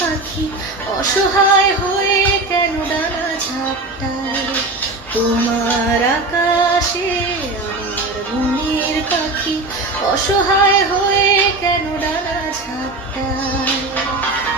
পাখি অসহায় হয়ে কেন ডানা ঝাপটায়। তোমার আকাশে আমার মনের পাখি অসহায় হয়ে কেন ডানা ঝাপটায়।